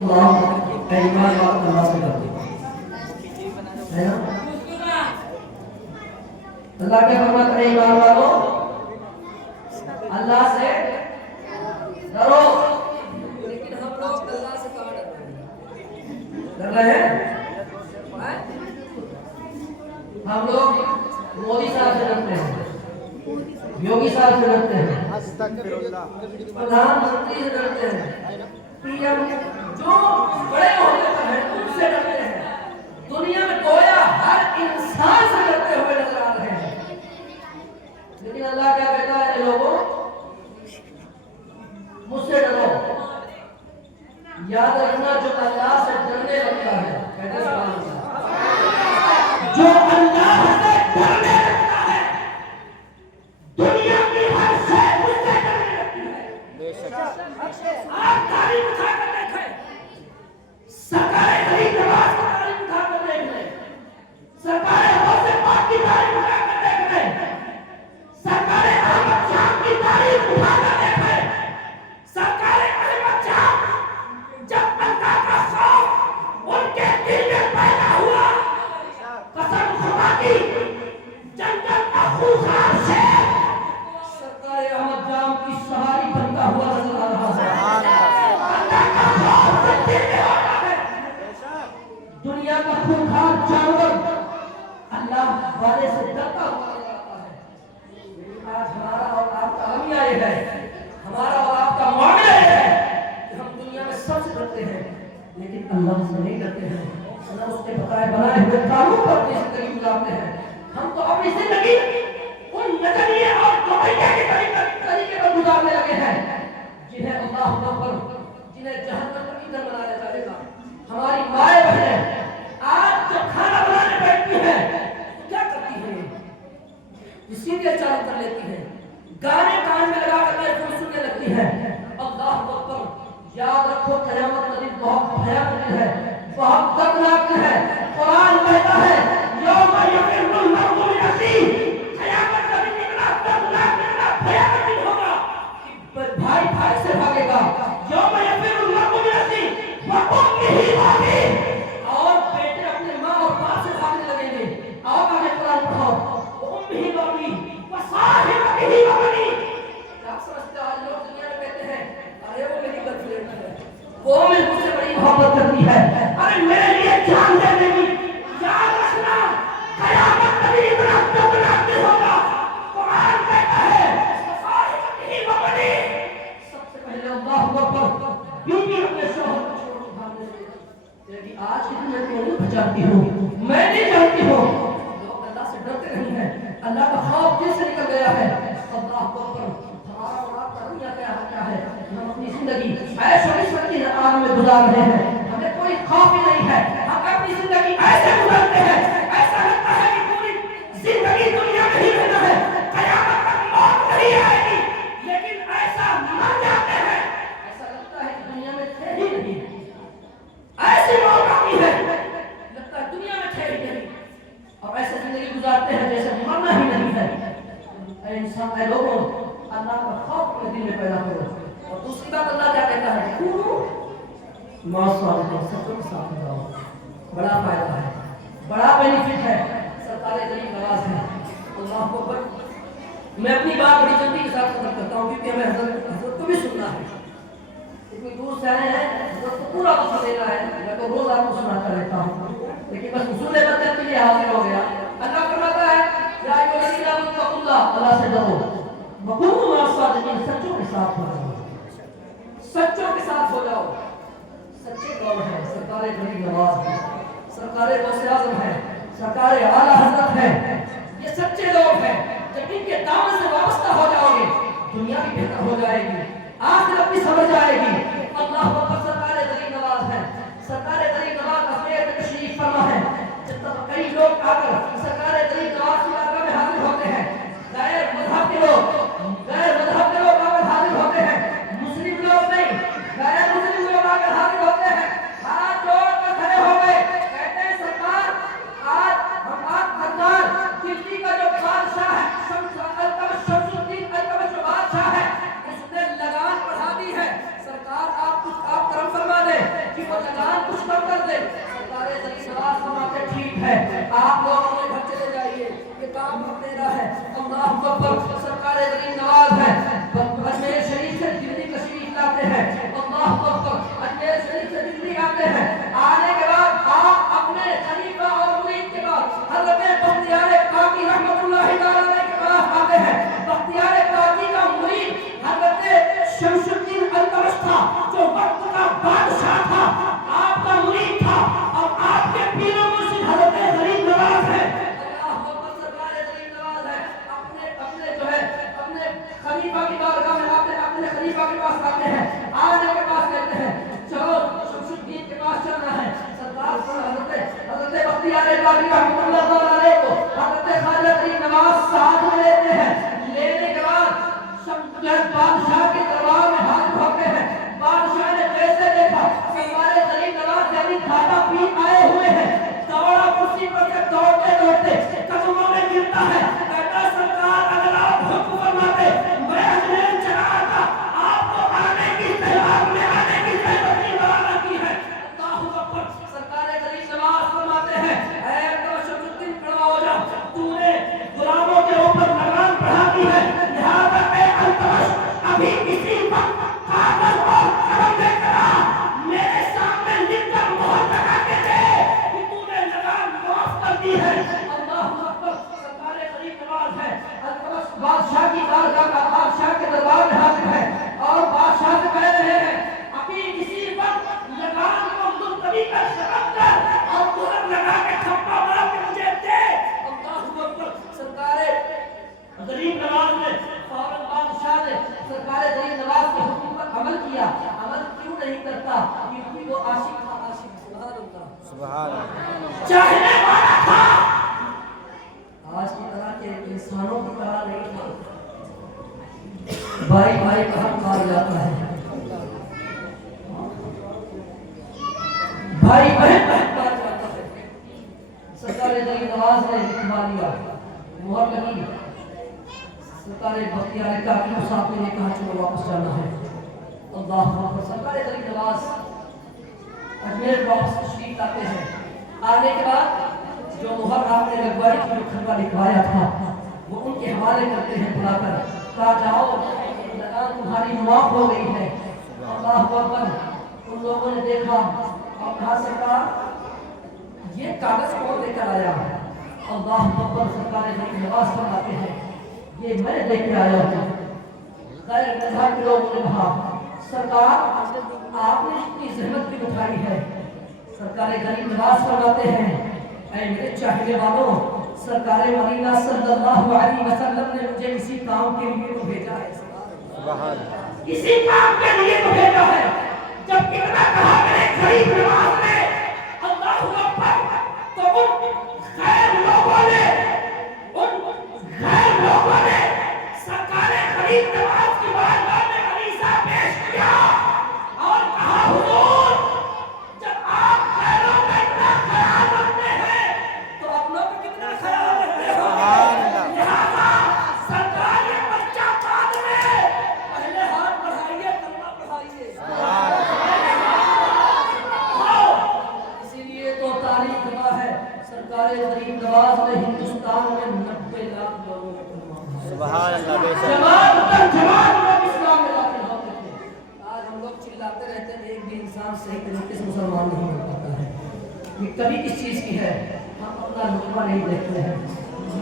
اللہ ایمان اور اللہ سے ڈرو ہے نا؟ اللہ کے فرماتا ہے ایمان والو اللہ سے ڈرو، لیکن ہم لوگ اللہ سے کہاں ڈر رہے ہیں؟ ہم لوگ مودی صاحب سے ڈرتے ہیں، یوگی صاحب سے ڈرتے ہیں، پردھان منتری سے ڈرتے ہیں، پی ایم جو بڑے عہدے پر ہیں ان سے ڈرتے ہیں، دنیا میں گویا ہر انسان سے ڈرتے ہوئے نظر آ رہے ہیں۔ لیکن اللہ کیا کہتا ہے لوگوں، مجھ سے ڈرو، یاد رکھنا جو اللہ سے ڈرنے لگتا ہے، کہتے سبحان اللہ، جو اللہ سے ڈرنے لگتا ہے دنیا کی ہر شے مجھ سے ڈرنے لگتی ہے۔ بے شک آپ تعلیم اٹھا کر دیکھیں، سرکار غریب نواز کی تعلیم اٹھا کر دیکھ لیں، سرکار غوث پاک کی تعلیم اٹھا کر دیکھ لیں، سرکار احمد شاہ کی تعلیم اٹھا کر دیکھیں، سرکار احمد شاہ جب اللہ کا خوف ان کے دل میں پیدا ہوا، قسم خدا کی جنگل کا خوفناک شیر سرکار احمد جام کی سواری بنتا ہوا نظر آ رہا ہے۔ اللہ کا خوف جب دل میں ہوتا ہے، دنیا کا خوفناک جانور اللہ والے سے ڈرتا ہوا نظر آتا ہے۔ آج ہمارا اور آپ کا رویہ یہ ہے، ہمارا اور آپ کا معاملہ یہ ہے کہ ہم دنیا میں سب سے ڈرتے ہیں لیکن اللہ سے نہیں ڈرتے ہیں، نہ اس کے بنائے ہوئے قانون پر اپنی زندگی گزارتے ہیں۔ ہم تو اپنی زندگی ان نظریے اور رویے کے طریقے پر گزارنے لگے ہیں جنہیں اللہ اکبر، جنہیں جہنم کا ایندھن بنایا جائے گا۔ ہماری مائیں بہنیں آج جب کھانا بنانے بیٹھتی ہیں تو کیا کرتی ہیں؟ سیریل چالو کر لیتی ہیں، گانے کان میں لگا کر ایئر فون سننے لگتی ہیں۔ اللہ اکبر، یاد رکھو قیامت کا دن بہت بھیانک ہے، بہت دردناک ہے۔ قرآن کہتا ہے یوم یفر المرء من اخیہ، قیامت کا دن اتنا دردناک، اتنا بھیانک دن ہوگا کہ بھائی بھائی سے بھاگے گا۔ یوم یفر المرء من اخیہ وامہ وابیہ، اور بیٹے اپنے ماں اور باپ سے بھاگنے لگیں گے۔ آؤ آگے قرآن پڑھو، وامہ وابیہ وصاحبتہ وبنیہ۔ کیا سمجھتے ہیں لوگ دنیا میں کہتے ہیں ارے وہ میری گرل فرینڈ ہے، وہ مجھ سے بڑی محبت کرتی ہے، ارے میرے لیے جان دے دے گی۔ یاد رکھنا قیامت کا دن اتنا دردناک ہوگا، قرآن کہتا ہے وصاحبتہ وبنیہ، سب سے پہلے اللہ اکبر، بیوی اپنے شوہر کو چھوڑ کے بھاگنے لگے گی۔ آج کی دنیا میں نہیں بچاتی ہوں، میں نہیں جانتی ہوں، لوگ اللہ سے ڈرتے نہیں ہیں، اللہ کا خوف دل سے نکل گیا ہے۔ اللہ اکبر، ہمارا اور آپ کا رویہ کیا ہے؟ ہم اپنی زندگی ایسے عصمت کی عالم میں گزار رہے ہیں، ہمیں کوئی خوف ہی نہیں ہے، ہم اپنی زندگی ایسے گزارتے ہیں ایسا لگتا ہے کہ پوری زندگی دنیا میں ہی رہنا ہے، قیامت تک موت نہیں آئے گی، لیکن ایسا مر جاتے ہیں ایسا لگتا ہے کہ دنیا میں تھے ہی نہیں۔ ایسی موت آتی ہے لگتا ہے دنیا میں تھے ہی نہیں، اور ایسے زندگی گزارتے ہیں جیسے مرنا ہی نہیں ہے۔ اے انسان، اے لوگوں، اللہ کا خوف اپنے دل میں پیدا کرو۔ اور دوسری بات اللہ کیا کہتا ہے؟ سچوں کے ساتھ جاؤ، بڑا فائدہ ہے، بڑا بینیفٹ ہے، سرکار غریب نواز ہے۔ اللہ کو میں اپنی بات بڑی جلدی کے ساتھ ختم کرتا ہوں کیونکہ ہمیں حضرت کو بھی سننا ہے، کوئی دور سے آئے ہیں، حضرت کو پورا وقت دینا ہے۔ میں تو روز آپ کو سناتا رہتا ہوں لیکن بس اصول بدت کے لیے حاضر ہو گیا۔ اللہ فرماتا ہے یا ایھا الذین آمنوا اتقوا اللہ، اللہ سے ڈرو، وکونوا مع الصادقین، سچوں کے ساتھ ہو جاؤ، سچوں کے ساتھ ہو جاؤ۔ سچے کون ہیں؟ سرکار غریب نواز ہے، سرکار غوث اعظم ہے، سرکار اعلیٰ حضرت ہے، یہ سچے لوگ ہیں۔ جب ان کے دامن سے وابستہ ہو جاؤ گے دنیا بھی بہتر ہو جائے گی، آخرت بھی سمجھ آئے گی۔ اللہ اکبر، سرکار غریب نواز ہے، سرکار غریب نواز اپنے تشریف فرما ہے۔ جب تک کئی لوگ آ کر سرکار غریب نواز کی بارگاہ میں حاضر ہوتے ہیں، غیر مذہب کے لوگ آ کر حاضر ہوتے ہیں، مسلم لوگ نہیں غیر مسلم لوگ آ کر حاضر ہوتے ہیں، ہاتھ جوڑ کر کھڑے ہو گئے، کہتے ہیں سرکار آج ہم آپ آپ لوگ اپنے گھر چلے جائیے، یہ کام اب میرا ہے۔ اللہ اکبر، سرکار غریب نواز ہے، اجمیر شریف سے دلی تشریف لاتے ہیں۔ اللہ اکبر، اجمیر شریف سے دلی آتے ہیں، آنے کے بعد آپ اپنے خلیفہ اور مرید کے بعد حضرت بختیار کاکی رحمۃ اللہ تعالی کے پاس آتے ہیں۔ بختیار کاکی کا مرید حضرت شمس الدین التمش تھا، جو وقت کا بادشاہ تھا، آپ کا مرید تھا، اور آپ کے پیر و مرشد حضرت غریب نواز ہے۔ اللہ اکبر، سرکار غریب نواز ہے، اپنے جو ہے اپنے خلیفہ کی بارگاہ میں آتے ہیں، اپنے خلیفہ کے پاس آتے ہیں، آنے کے پاس کہتے ہیں چلو شمس الدین کے پاس چلنا ہے۔ سرکار حضرت بختیار کاکی رحمۃ اللہ تعالی کو حضرت خواجہ غریب نواز ساتھ میں لیتے ہیں۔ لینے کے بعد بادشاہ کے دربار میں حاضر ہوتے ہیں۔ بادشاہ نے جیسے دیکھا سرکار غریب نواز یعنی دادا پیر آئے ہوئے ہیں، دوڑا کرسی پر سے دوڑتے دوڑتے قدموں میں گرتا ہے، کہتا سرکار اگر آپ حکم فرماتے میں اجمیر چلا آتا، آپ کو آنے کی تہوار میں آنے کی تیاری روانہ کی ہے۔ اللہ اکبر، سرکار غریب نواز فرماتے ہیں اے شمس الدین کھڑا ہو جا، تو نے غلاموں کے اوپر لگام پڑھا دی ہے، لہذا اے التمش ابھی کسی وقت کاغذ اور قلم لے کر آ، میرے سامنے لکھ کر مہر لگا کے دے کہ تو نے لگام معاف کر دی ہے۔ اللہ اکبر، سرکار غریب نواز ہے، التمش بادشاہ کی بارگاہ کا بادشاہ کے دربار میں حاضر ہے، اور بادشاہ سے کہہ رہے ہیں ابھی کسی وقت لگام کو ملتوی کر شرط کر اور مہر لگا کے کھپا مار کے مجھے دے۔ اللہ اکبر، سرکار غریب نواز نے فوراً بادشاہ نے سرکار غریب نواز کے حکم پر عمل کیا۔ عمل کیوں نہیں کرتا؟ کیونکہ وہ عاشق تھا، عاشق سبحان اللہ، سبحان اللہ، چاہنے والا تھا، آج کی طرح کے انسانوں کی طرح نہیں تھا۔ بھائی بھائی کہاں مار جاتا ہے، بھائی بہن بہن مار جاتا ہے۔ سرکار غریب نواز نے لکھوا لیا، مہر لگی، سرکار بختیار کاکی کو ساتھ میں نے کہا چلو واپس جانا ہے۔ اللہ اکبر، سرکار غریب نواز اجمیر واپس تشریف لاتے ہیں۔ آنے کے بعد جو مہر آپ نے لگوائی تھی، جو کھنبا لکھوایا تھا، وہ ان کے حوالے کرتے ہیں بلا کر، کہا جاؤ لگام تمہاری معاف ہو گئی ہے۔ اللہ اکبر، ان لوگوں نے دیکھا اور کہا سرکار یہ کاغذ کون لے کر آیا؟ اللہ اکبر، سرکار غریب نواز فرماتے ہیں یہ میں لے کے آیا ہوں۔ غیر مذہب کے لوگوں نے کہا سرکار آپ نے اتنی زحمت کیوں اٹھائی ہے؟ سرکار غریب نواز فرماتے ہیں اے میرے چاہنے والوں، سرکار مدینہ صلی اللہ علیہ وسلم نے مجھے اسی کام کے لیے تو بھیجا ہے، سبحان اللہ، اسی کام کے لیے تو بھیجا ہے۔ جب اتنا کہا میرے غریب نواز نے اللہ اکبر، تو ان غیر لوگوں نے سرکار غریب نواز کی بارگاہ میں عریضہ پیش کیا اور کہا حضور جب آپ غیروں کا اتنا خیال رکھتے ہیں تو اپنوں کا کتنا خیال رکھتے ہو؟ لہذا سرکار یہ بچہ بعد میں پہلے ہاتھ بڑھائیے، کلمہ پڑھائیے۔ اسی لیے تو تاریخ گواہ ہے سرکار غریب نواز نے ہندوستان میں 90 لاکھ لوگوں کو سبحان اللہ، بے شک جماعت لوگ اسلام میں داخل ہوتے تھے۔ آج ہم لوگ چلاتے رہتے ہیں، ایک بھی انسان صحیح طریقے سے مسلمان نہیں ہو پاتا ہے۔ یہ کبھی کس چیز کی ہے؟ ہم اپنا لقمہ نہیں دیکھتے ہیں،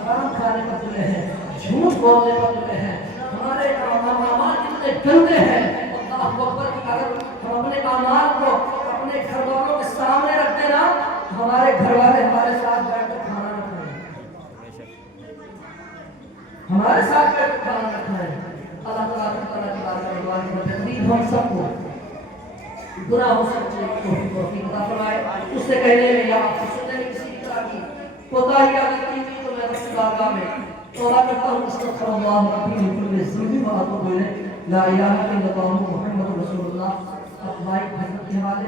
حرام کھانے پر تلے ہیں، جھوٹ بولنے پر تلے ہیں، ہمارے اعمال کتنے گندے ہیں۔ اللہ اکبر، اگر ہم اپنے اعمال کو اپنے گھر والوں کے سامنے رکھتے نا، ہمارے گھر والے ہمارے ساتھ بیٹھ کر کھانا نہ کھائیں، ہمارے ساتھ بیٹھ کر کھانا نہ کھائیں۔ اللہ تعالیٰ کی بارگاہ میں تقدیر ہم سب کو گناہوں سے بچنے کی توفیق عطا فرمائے۔ اس سے کہنے میں یا سننے میں کسی طرح کی کوتاہی آتی ہوئی تو میں اپنی بارگاہ میں توبہ کرتا ہوں، استغفر اللہ ربی من کل ذنب و اتوب الیہ، لا الہ الا اللہ محمد رسول اللہ۔ اب مائک حضرت کے حوالے